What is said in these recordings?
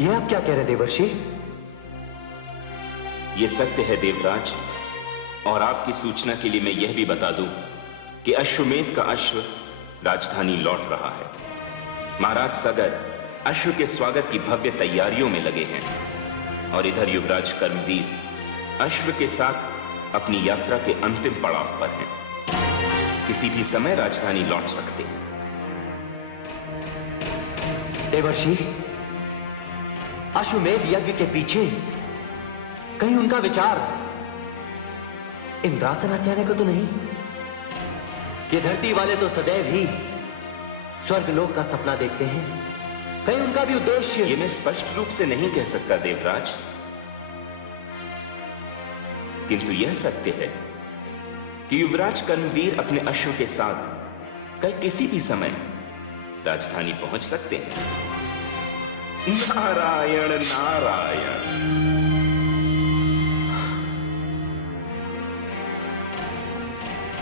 ये आप क्या कह रहे हैं देवर्षि? ये सत्य है देवराज, और आपकी सूचना के लिए मैं यह भी बता दूं कि अश्वमेध का अश्व राजधानी लौट रहा है। महाराज सगर अश्व के स्वागत की भव्य तैयारियों में लगे हैं, और इधर युवराज कर्मवीर अश्व के साथ अपनी यात्रा के अंतिम पड़ाव पर हैं। किसी भी समय राजधानी लौट सकते हैं। देवर्षि, अश्वमेध यज्ञ के पीछे कहीं उनका विचार इंद्रासन हत्याने को तो नहीं? ये धरती वाले तो सदैव ही स्वर्गलोक का सपना देखते हैं, कहीं उनका भी उद्देश्य? ये मैं स्पष्ट रूप से नहीं कह सकता देवराज, किंतु यह सत्य है कि युवराज कर्मवीर अपने अश्व के साथ कल किसी भी समय राजधानी पहुंच सकते हैं। नारायण नारायण।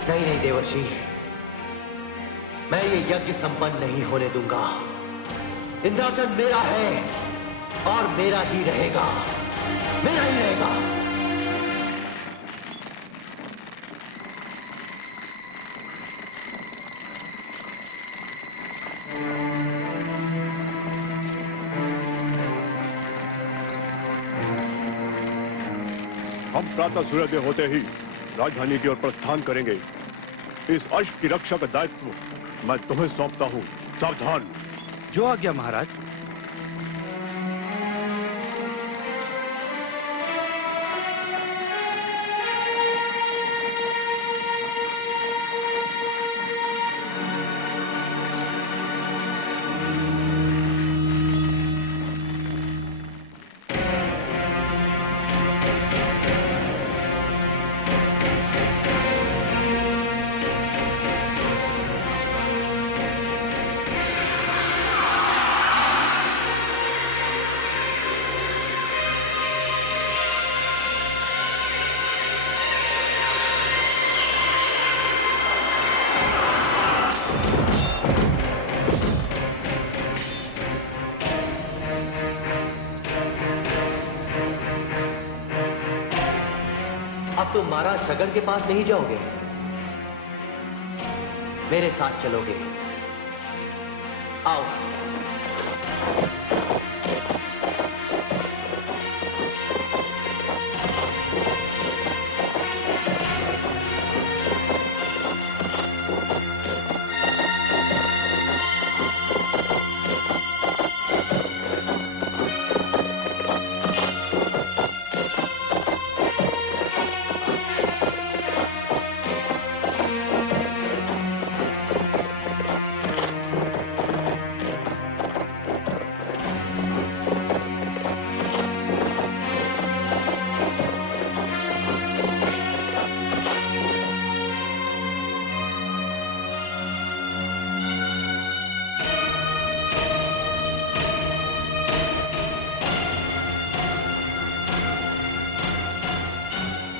नहीं नहीं देवर्षि, मैं ये यज्ञ संपन्न नहीं होने दूंगा। इंद्रासन मेरा है और मेरा ही रहेगा, मेरा ही रहेगा। हम प्रातः सूर्योदय होते ही राजधानी की ओर प्रस्थान करेंगे। इस अश्व की रक्षा का दायित्व मैं तुम्हें सौंपता हूँ। सावधान। जो आज्ञा महाराज। अब तुम महाराज सगर के पास नहीं जाओगे, मेरे साथ चलोगे। आओ।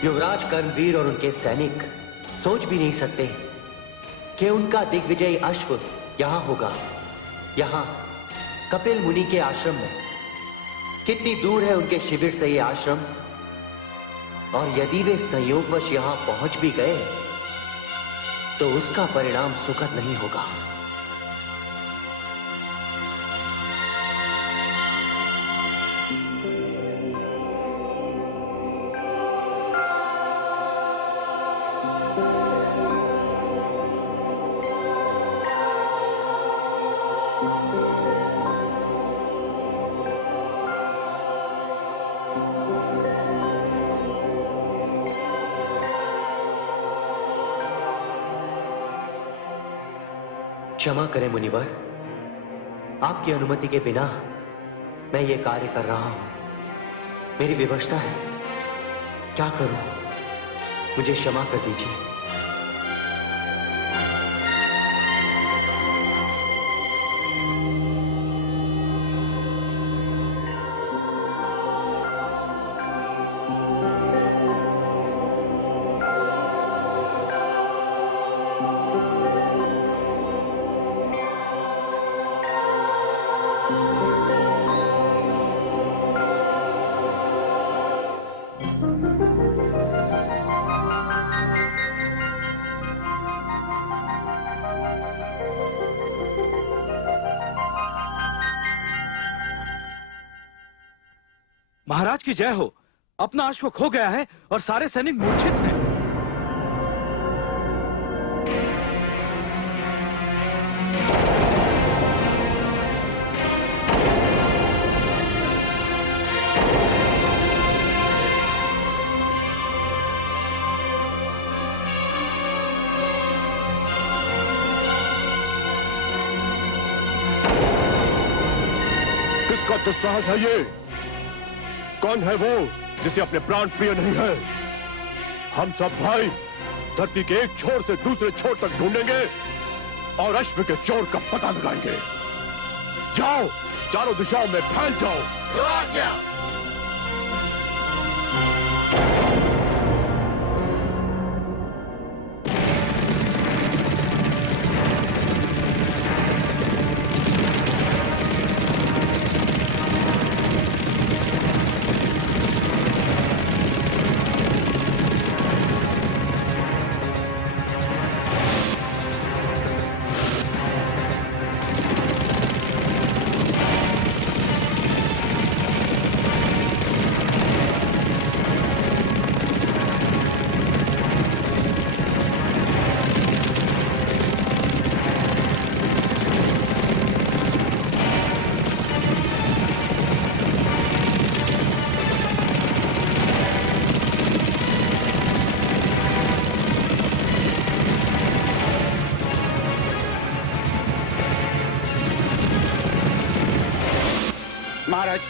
युवराज कर्मवीर और उनके सैनिक सोच भी नहीं सकते कि उनका दिग्विजयी अश्व यहां होगा, यहां कपिल मुनि के आश्रम में। कितनी दूर है उनके शिविर से यह आश्रम, और यदि वे संयोगवश यहां पहुंच भी गए तो उसका परिणाम सुखद नहीं होगा। क्षमा करें मुनिवर, आपकी अनुमति के बिना मैं ये कार्य कर रहा हूं। मेरी विवशता है, क्या करूं? मुझे क्षमा कर दीजिए। महाराज की जय हो। अपना अश्व खो गया है और सारे सैनिक मूर्छित हैं। किसका दुस्साहस है ये? कौन है वो जिसे अपने प्राण प्रिय नहीं है? हम सब भाई धरती के एक छोर से दूसरे छोर तक ढूंढेंगे और अश्व के चोर का पता लगाएंगे। जाओ, चारों दिशाओं में फैल जाओ। जो आज्ञा। महाराज,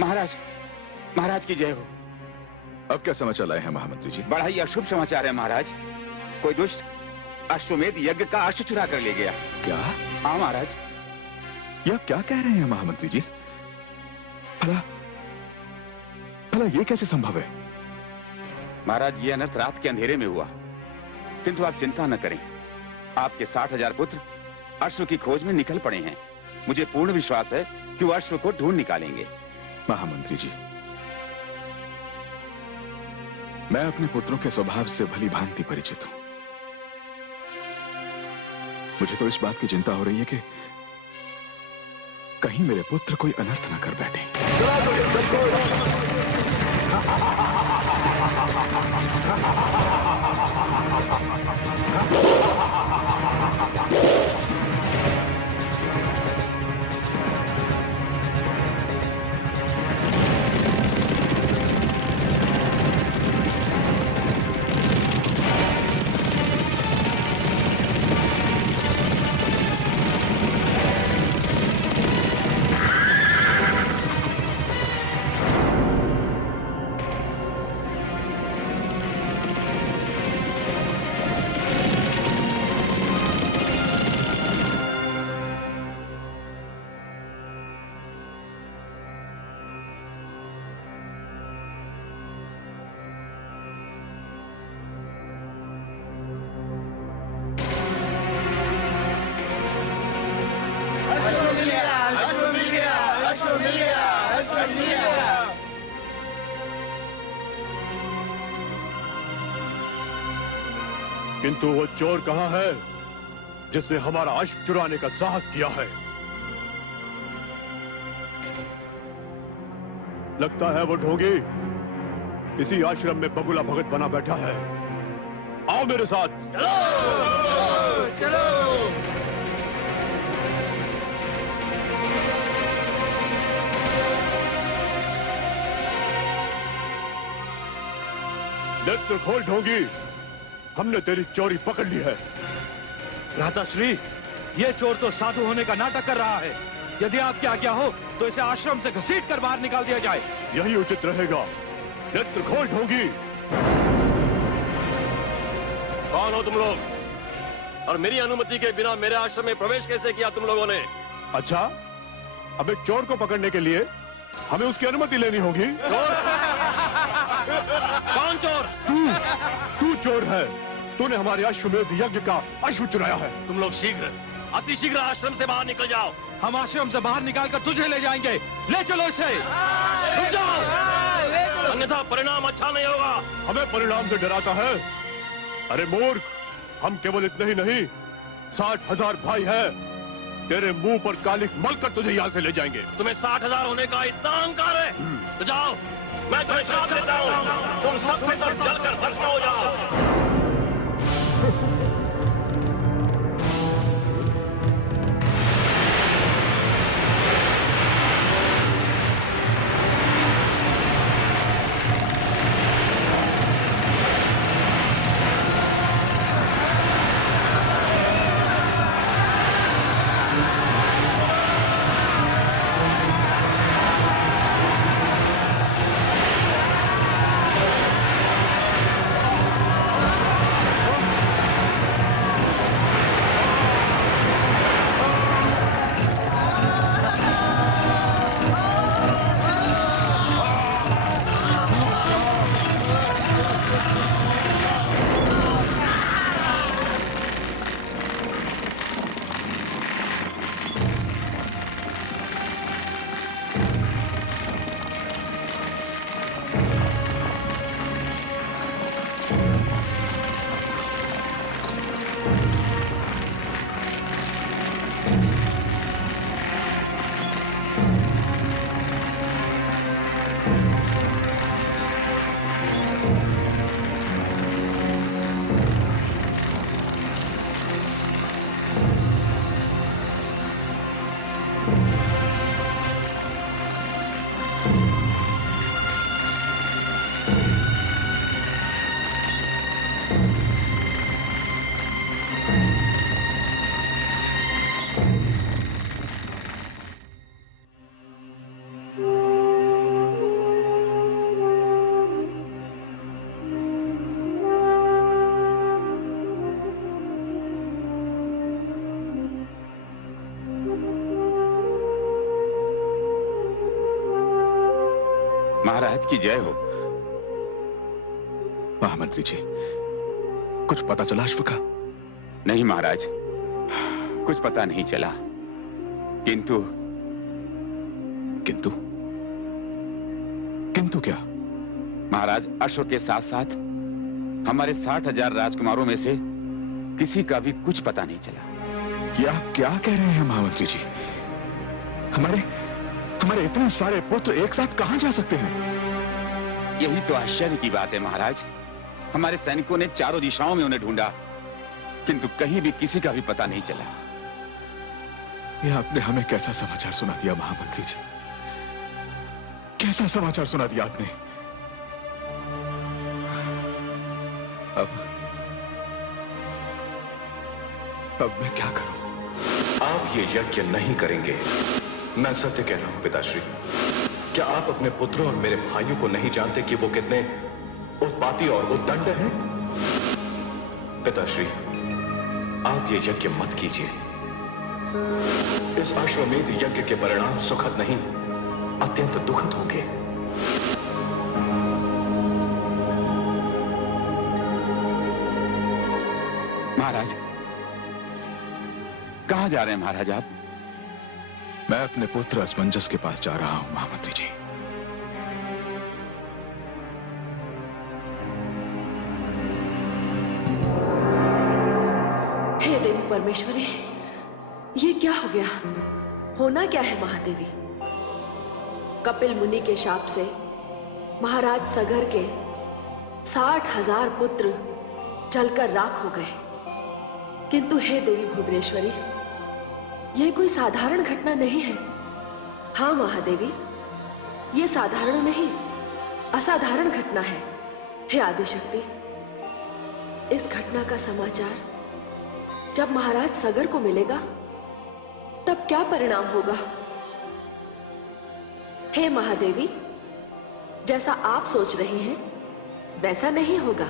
महाराज, महाराज की जय हो। अब क्या समाचार लाए हैं महामंत्री जी? बड़ा ही अशुभ समाचार है महाराज। कोई दुष्ट अश्वमेध यज्ञ का अश्व चुरा कर ले गया। क्या? हाँ महाराज। यह क्या कह रहे हैं महामंत्री जी? भला भला ये कैसे संभव है? महाराज, ये अनर्थ रात के अंधेरे में हुआ, किंतु आप चिंता न करें। आपके 60,000 पुत्र अश्व की खोज में निकल पड़े हैं। मुझे पूर्ण विश्वास है कि वो अश्व को ढूंढ निकालेंगे। महामंत्री जी, मैं अपने पुत्रों के स्वभाव से भली भांति परिचित हूं। मुझे तो इस बात की चिंता हो रही है कि कहीं मेरे पुत्र कोई अनर्थ न कर बैठे। किंतु वो चोर कहां है जिसने हमारा अश्व चुराने का साहस किया है? लगता है वो ढोंगी इसी आश्रम में बगुला भगत बना बैठा है। आओ मेरे साथ। चलो चलो। नेत्र खोल ढोंगी, हमने तेरी चोरी पकड़ ली है। भ्राताश्री, ये चोर तो साधु होने का नाटक कर रहा है। यदि आपकी आज्ञा हो तो इसे आश्रम से घसीट कर बाहर निकाल दिया जाए। यही उचित रहेगा। नेत्र खोल ढोंगी। कौन हो तुम लोग, और मेरी अनुमति के बिना मेरे आश्रम में प्रवेश कैसे किया तुम लोगों ने? अच्छा, अब एक चोर को पकड़ने के लिए हमें उसकी अनुमति लेनी होगी। चोर? कौन चोर? तू चोर है। तूने हमारे अश्वमेध यज्ञ का अश्व चुराया है। तुम लोग शीघ्र, अति शीघ्र आश्रम से बाहर निकल जाओ। हम आश्रम से बाहर निकालकर तुझे ले जाएंगे। ले चलो इसे। रुक जाओ, अन्यथा परिणाम अच्छा नहीं होगा। हमें परिणाम से डराता है? अरे मूर्ख, हम केवल इतने ही नहीं, 60,000 भाई हैं। तेरे मुंह पर कालिक मलकर तुझे यहाँ से ले जाएंगे। तुम्हें 60,000 होने का इतना अहंकार है तो जाओ, मैं तुम्हें श्राप देता हूँ, तुम सबसे सब जलकर भस्म हो जाओ। महाराज की जय हो। महामंत्री जी, कुछ पता चला अश्व का? नहीं महाराज, कुछ पता नहीं चला। किंतु किंतु किंतु क्या? महाराज, अश्व के साथ साथ हमारे 60,000 राजकुमारों में से किसी का भी कुछ पता नहीं चला। क्या क्या कह रहे हैं महामंत्री जी? हमारे इतने सारे पुत्र एक साथ कहां जा सकते हैं? यही तो आश्चर्य की बात है महाराज। हमारे सैनिकों ने चारों दिशाओं में उन्हें ढूंढा, किंतु कहीं भी किसी का भी पता नहीं चला। यह आपने हमें कैसा समाचार सुना दिया महामंत्री जी? कैसा समाचार सुना दिया आपने? अब मैं क्या करूं? आप ये यज्ञ नहीं करेंगे, मैं सत्य कह रहा हूं पिताश्री। क्या आप अपने पुत्रों और मेरे भाइयों को नहीं जानते कि वो कितने उत्पाती और उद्दंड हैं? पिताश्री, आप ये यज्ञ मत कीजिए। इस अश्वमेध यज्ञ के परिणाम सुखद नहीं, अत्यंत दुखद होंगे। महाराज, कहां जा रहे हैं महाराज आप? मैं अपने पुत्र असमंजस के पास जा रहा हूं महामंत्री जी। हे देवी परमेश्वरी, ये क्या हो गया? होना क्या है महादेवी? कपिल मुनि के शाप से महाराज सगर के 60,000 पुत्र जलकर राख हो गए। किंतु हे देवी भुवनेश्वरी, यह कोई साधारण घटना नहीं है। हाँ महादेवी, यह साधारण नहीं, असाधारण घटना है। हे आदिशक्ति, इस घटना का समाचार जब महाराज सगर को मिलेगा तब क्या परिणाम होगा? हे महादेवी, जैसा आप सोच रही हैं वैसा नहीं होगा,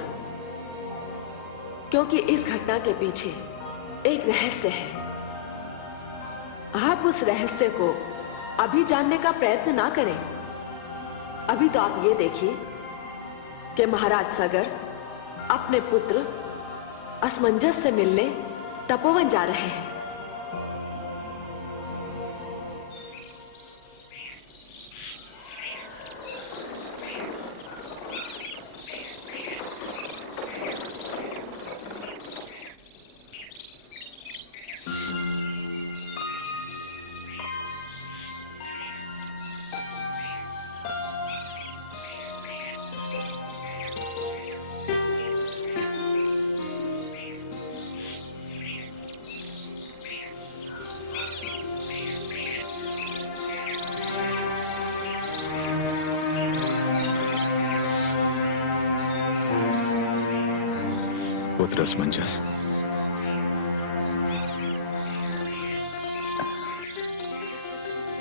क्योंकि इस घटना के पीछे एक रहस्य है। आप उस रहस्य को अभी जानने का प्रयत्न ना करें। अभी तो आप ये देखिए कि महाराज सगर अपने पुत्र असमंजस से मिलने तपोवन जा रहे हैं। पुत्र असमंजस,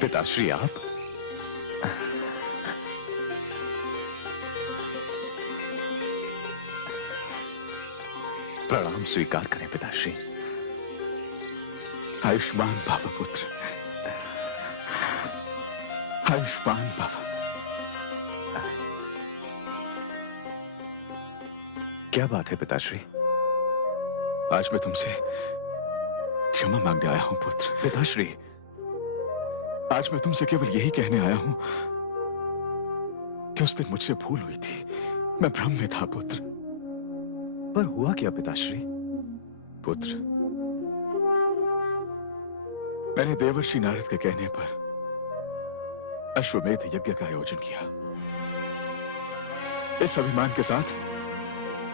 पिताश्री आप? प्रणाम स्वीकार करें पिताश्री। आयुष्मान भव पुत्र, आयुष्मान भव। क्या बात है पिताश्री? आज मैं तुमसे क्षमा मांगने आया हूं पुत्र। पिताश्री, आज मैं तुमसे केवल यही कहने आया हूं कि उस दिन मुझसे भूल हुई थी, मैं भ्रम में था पुत्र। पर हुआ क्या पिताश्री? पुत्र, मैंने देवर्षि नारद के कहने पर अश्वमेध यज्ञ का आयोजन किया, इस अभिमान के साथ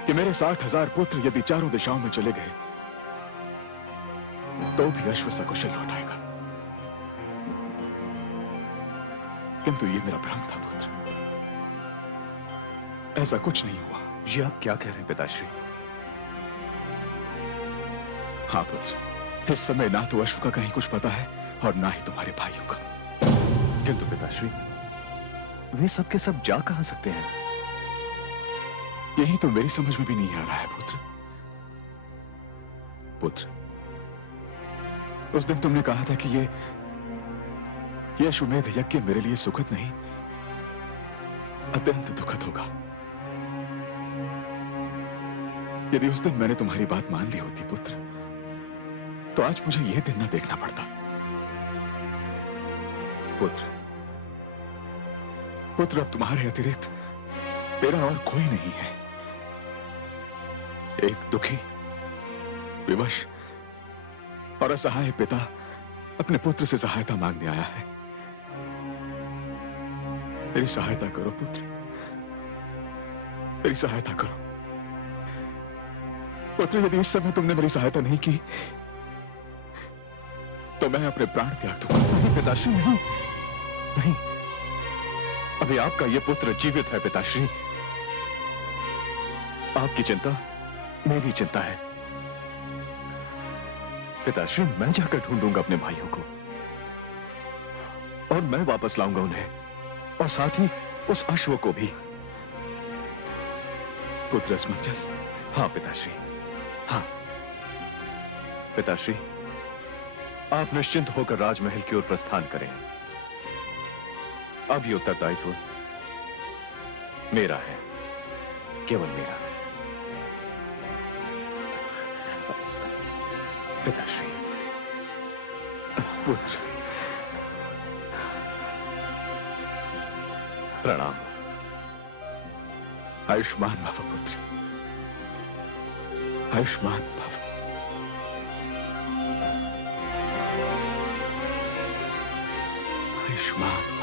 कि मेरे 60,000 पुत्र यदि चारों दिशाओं में चले गए तो भी अश्व सकुशल लौट आएगा। किंतु ये मेरा भ्रम था पुत्र, ऐसा कुछ नहीं हुआ। ये आप क्या कह रहे हैं पिताश्री? हाँ पुत्र, इस समय ना तो अश्व का कहीं कुछ पता है और ना ही तुम्हारे भाइयों का। किंतु पिताश्री, वे सब के सब जा कहां सकते हैं? यही तो मेरी समझ में भी नहीं आ रहा है पुत्र। पुत्र, उस दिन तुमने कहा था कि ये अश्वमेध यज्ञ मेरे लिए सुखद नहीं, अत्यंत दुखद होगा। यदि उस दिन मैंने तुम्हारी बात मान ली होती पुत्र, तो आज मुझे यह दिन न देखना पड़ता। पुत्र, अब तुम्हारे अतिरिक्त मेरा और कोई नहीं है। एक दुखी, विवश और असहाय पिता अपने पुत्र से सहायता मांगने आया है। मेरी सहायता करो पुत्र, मेरी सहायता करो। पुत्र, यदि इस समय तुमने मेरी सहायता नहीं की तो मैं अपने प्राण त्याग दूंगा। नहीं पिताश्री, नहीं नहीं, अभी आपका यह पुत्र जीवित है पिताश्री। आपकी चिंता मेरी चिंता है पिताश्री। मैं जाकर ढूंढूंगा अपने भाइयों को और मैं वापस लाऊंगा उन्हें, और साथ ही उस अश्व को भी। पुत्र असमंजस। हाँ पिताश्री, हाँ पिताश्री, आप निश्चिंत होकर राजमहल की ओर प्रस्थान करें। अब ये उत्तरदायित्व मेरा है, केवल मेरा। पिताश्री। पुत्र, प्रणाम। आयुष्मान भव पुत्र, आयुष्मान भव। आयुष्मान भव।